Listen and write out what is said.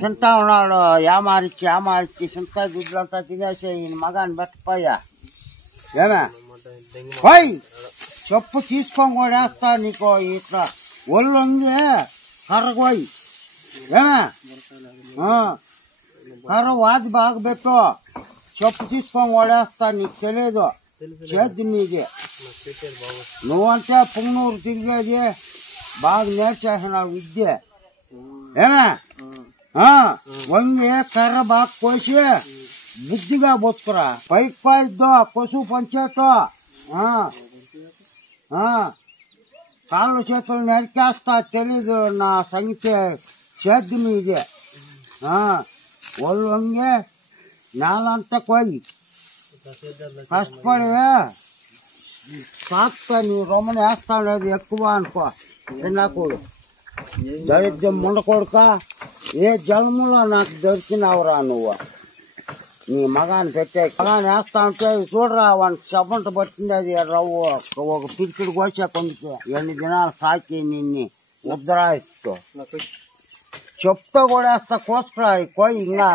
తింటా ఉన్నాడు. ఏమారిచ్చి చింత గుడ్లంతా తినేసి ఈయన మగాన్ని పెట్టపోయా. ఏమే పోయి చెప్పు తీసుకొని కొడేస్తా నీకు. ఇట్లా ఒళ్ళు ఉంది కర్రకోయి. ఏమే కర్ర వాది బాగా పెట్టు. చెప్పు తీసుకొని కొడేస్తా. నీకు తెలియదు చేద్ది మీది. నువ్వంటే పుంగనూరు తిరిగేది బాగా నేర్చేసినావు విద్య. ఏమే వంగి కర్ర బాగా కోసి బుద్ధిగా బతుకురా. పైకి పోయిద్దో కొసు పంచేటో కాళ్ళు చేతులు నరికేస్తా. తెలీదు నా సంగతి చేద్ది మీది. ఒళ్ళు వంగి నేలంతా కోయి కష్టపడి సాత్తా. నీ రొమ్మని వేస్తాను లేదు ఎక్కువ అనుకో. చిన్నకూడు దరిద్రం ముండకొడుక. ఏ జన్మలో నాకు దొరికినావురా నువ్వు. నీ మగాన్ని పెట్టే మగాన్ని వేస్తా ఉంటే చూడరా వానికి చెబంట పట్టింది. అది రవ్వు ఒక పిరికిడి కోసా కొందుకు. ఎన్ని దినాలు సాకి నిన్ను ఉద్దరాయిస్తూ చెప్తా కూడా వేస్తా. కోసుకురా కోయి ఇంకా.